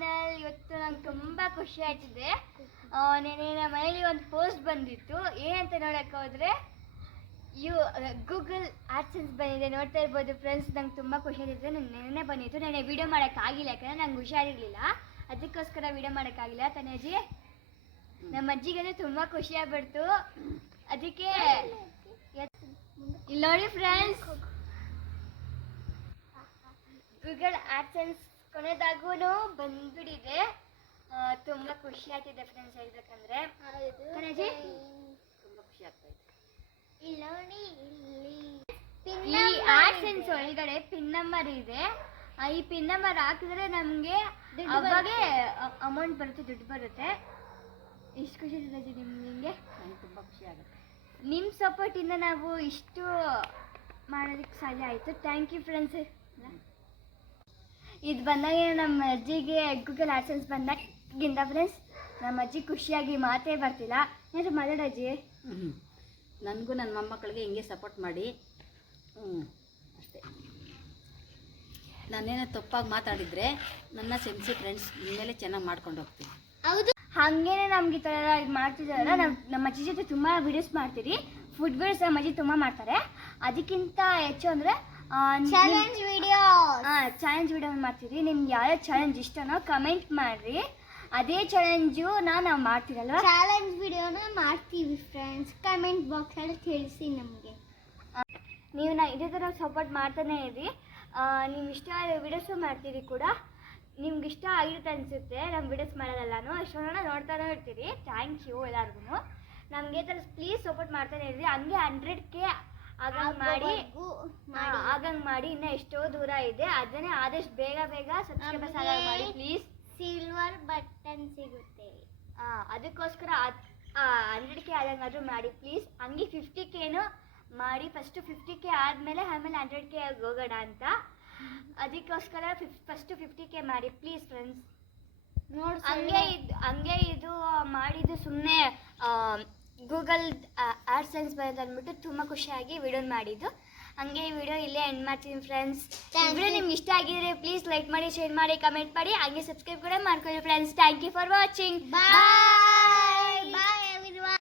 ನಂಗೆ ತುಂಬ ಖುಷಿ ಆಯ್ತಿದೆ. ನೆನೆ ನಮ್ಮ ಮನೇಲಿ ಒಂದು ಪೋಸ್ಟ್ ಬಂದಿತ್ತು. ಏನಂತ ನೋಡಕ್ಕೆ ಹೋದ್ರೆ, ಯು ಗೂಗಲ್ ಆಡ್ಸನ್ಸ್ ಬಂದಿದೆ. ನೋಡ್ತಾ ಇರ್ಬೋದು ಫ್ರೆಂಡ್ಸ್ ನಂಗೆ ತುಂಬ ಖುಷಿ ಆಗಿದೆ ನೆನೆ ಬಂದಿತ್ತು. ನೆನೆ ವಿಡಿಯೋ ಮಾಡೋಕ್ಕಾಗಿಲ್ಲ ಯಾಕಂದ್ರೆ ನಂಗೆ ಹುಷಾರಿರಲಿಲ್ಲ. ಅದಕ್ಕೋಸ್ಕರ ವಿಡಿಯೋ ಮಾಡೋಕ್ಕಾಗಿಲ್ಲ ತನ್ನಜ್ಜಿ ನಮ್ಮ ಅಜ್ಜಿಗಂದ್ರೆ ತುಂಬ ಖುಷಿ ಆಗ್ಬಿಡ್ತು. ಅದಕ್ಕೆ ಇಲ್ಲಿ ನೋಡಿ ಫ್ರೆಂಡ್ಸ್ ಗೂಗಲ್ ಆಡ್ಸೆನ್ಸ್ ಕೊನೆದಾಗೂ ಬಂದ್ಬಿಡಿದೆ ತುಂಬ ಖುಷಿ ಆಗ್ತಿದೆ ಫ್ರೆಂಡ್ಸ್ ಹೇಳ್ಬೇಕಂದ್ರೆ. ತುಂಬಾ ಖುಷಿ ಆಗ್ತಾ ಇದೆ. ಈ ಆಡ್ಸೆನ್ಸ್ ಒಳಗಡೆ ಪಿನ್ ನಂಬರ್ ಇದೆ. ಆ, ಈ ಪಿನ್ ನಂಬರ್ ಹಾಕಿದ್ರೆ ನಮಗೆ ಅವಾಗೆ ಅಮೌಂಟ್ ಬರುತ್ತೆ ದುಡ್ಡು ಬರುತ್ತೆ. ಎಷ್ಟು ಖುಷಿ ಇದೆ ನಿಮ್ಗೆ ನಿಮಗೆ? ನನಗೆ ತುಂಬಾ ಖುಷಿ ಆಗುತ್ತೆ. ನಿಮ್ಮ ಸಪೋರ್ಟಿಂದ ನಾವು ಇಷ್ಟು ಮಾಡೋದಕ್ಕೆ ಸಾಧ್ಯ ಆಯಿತು. ಥ್ಯಾಂಕ್ ಯು ಫ್ರೆಂಡ್ಸ್ ಇದು ಬಂದಾಗ ನಮ್ಮ ಅಜ್ಜಿಗೆ ಗೂಗಲ್ ಆಡ್ಸೆನ್ಸ್ ಬಂದಾಗಿಂದ ಫ್ರೆಂಡ್ಸ್ ನಮ್ಮ ಅಜ್ಜಿ ಖುಷಿಯಾಗಿ ಮಾತೇ ಬರ್ತಿಲ್ಲ. ಏನಾದ್ರು ಮಾತಾಡ ಅಜ್ಜಿ? ನನಗೂ ನನ್ನ ಮೊಮ್ಮಕ್ಕಳಿಗೆ ಹಿಂಗೆ ಸಪೋರ್ಟ್ ಮಾಡಿ. ಹ್ಞೂ ಅಷ್ಟೇ. ನಾನೇನೋ ತಪ್ಪಾಗಿ ಮಾತಾಡಿದರೆ ನನ್ನ ಸೆನ್ಸಿ ಫ್ರೆಂಡ್ಸ್ ಇನ್ಮೇಲೆ ಚೆನ್ನಾಗಿ ಮಾಡ್ಕೊಂಡು ಹೋಗ್ತೀನಿ. ಹೌದು. ಹಾಗೇನೆ ನಮ್ಗೆ ಈ ಥರ ಇದು ಮಾಡ್ತಿದ್ದಾರಲ್ಲ ನಮ್ಮ ನಮ್ಮ ಅಜ್ಜಿ ಜೊತೆ ತುಂಬ ವಿಡಿಯೋಸ್ ಮಾಡ್ತೀರಿ. ಫುಡ್ ವೀಡಿಯೋಸ್ ನಮ್ಮ ಅಜ್ಜಿ ತುಂಬ ಮಾಡ್ತಾರೆ. ಅದಕ್ಕಿಂತ ಹೆಚ್ಚು ಅಂದರೆ ಚಾಲೆಂಜ್ ವಿಡಿಯೋ ಹಾಂ ಚಾಲೆಂಜ್ ವಿಡಿಯೋ ಮಾಡ್ತೀರಿ ನಿಮ್ಗೆ ಯಾವ ಚಾಲೆಂಜ್ ಇಷ್ಟನೋ ಕಮೆಂಟ್ ಮಾಡಿರಿ. ಅದೇ ಚಾಲೆಂಜು ನಾವು ಮಾಡ್ತೀರಲ್ವ? ಚಾಲೆಂಜ್ ವಿಡಿಯೋನ ಮಾಡ್ತೀವಿ ಫ್ರೆಂಡ್ಸ್ ಕಮೆಂಟ್ ಬಾಕ್ಸಲ್ಲಿ ತಿಳಿಸಿ ನಮಗೆ. ನೀವು ನಾ ಇದೇ ಥರ ಸಪೋರ್ಟ್ ಮಾಡ್ತಾನೆ ಇರಿ. ನೀವು ಇಷ್ಟ ವಿಡಿಯೋಸು ಮಾಡ್ತೀರಿ ಕೂಡ. ನಿಮ್ಗೆ ಇಷ್ಟ ಆಗಿರುತ್ತೆ ಅನಿಸುತ್ತೆ. ನಮ್ಮ ವಿಡಿಯೋಸ್ ಮಾಡೋದೆಲ್ಲನೂ ಅಷ್ಟೊಂದು ನೋಡ್ತಾನೆ ಇರ್ತೀರಿ. ಥ್ಯಾಂಕ್ ಯು ಎಲ್ಲರಿಗೂ ನಮಗೆ ಥರ ಪ್ಲೀಸ್ ಸಪೋರ್ಟ್ ಮಾಡ್ತಾನೆ ಇರಿ. ಹಂಗೆ ಹಂಡ್ರೆಡ್ ಕೆ ಆಗ ಮಾಡಿ. ಮಾಡಿ ಇನ್ನ ಎಷ್ಟೋ ದೂರ ಇದೆ. ಅದನ್ನೇ ಆದಷ್ಟು ಬೇಗ ಬೇಗ ಸಬ್ಸ್ಕ್ರೈಬರ್ಸ್ ಆಗ ಮಾಡಿ ಪ್ಲೀಸ್ ಸಿಲ್ವರ್ ಬಟನ್ ಸಿಗುತ್ತೆ. ಆ ಅದಕ್ಕೋಸ್ಕರ ಹಂಡ್ರೆಡ್ ಕೆ ಆದಂಗಾದ್ರೂ ಮಾಡಿ ಪ್ಲೀಸ್ ಹಂಗೆ ಫಿಫ್ಟಿ ಕೆನು ಮಾಡಿ ಫಸ್ಟು ಫಿಫ್ಟಿ ಕೆ ಆದಮೇಲೆ ಆಮೇಲೆ ಹಂಡ್ರೆಡ್ ಕೆ ಹೋಗೋಣ ಅಂತ. ಅದಕ್ಕೋಸ್ಕರ ಫಿಫ್ ಫಸ್ಟು ಫಿಫ್ಟಿ ಕೆ ಮಾಡಿ ಪ್ಲೀಸ್ ಫ್ರೆಂಡ್ಸ್ ನೋಡಿ ಹಂಗೆ ಇದು ಹಂಗೆ ಇದು ಮಾಡಿದ್ದು ಸುಮ್ಮನೆ ಗೂಗಲ್ ಆಡ್ಸೆನ್ಸ್ ಬರೋದು ಅಂದ್ಬಿಟ್ಟು ತುಂಬ ಖುಷಿಯಾಗಿ ವಿಡಿಯೋ ಮಾಡಿದ್ದು. ಹಂಗೆ ಈ ವಿಡಿಯೋ ಇಲ್ಲೇ ಎಂಡ್ ಮಾಡ್ತೀನಿ ಫ್ರೆಂಡ್ಸ್ ವಿಡಿಯೋ ನಿಮ್ಗೆ ಇಷ್ಟ ಆಗಿದ್ರೆ ಪ್ಲೀಸ್ ಲೈಕ್ ಮಾಡಿ ಶೇರ್ ಮಾಡಿ ಕಮೆಂಟ್ ಮಾಡಿ ಹಂಗೆ ಸಬ್ಸ್ಕ್ರೈಬ್ ಕೂಡ ಮಾಡ್ಕೊಳ್ಳಿ friends thank you for watching bye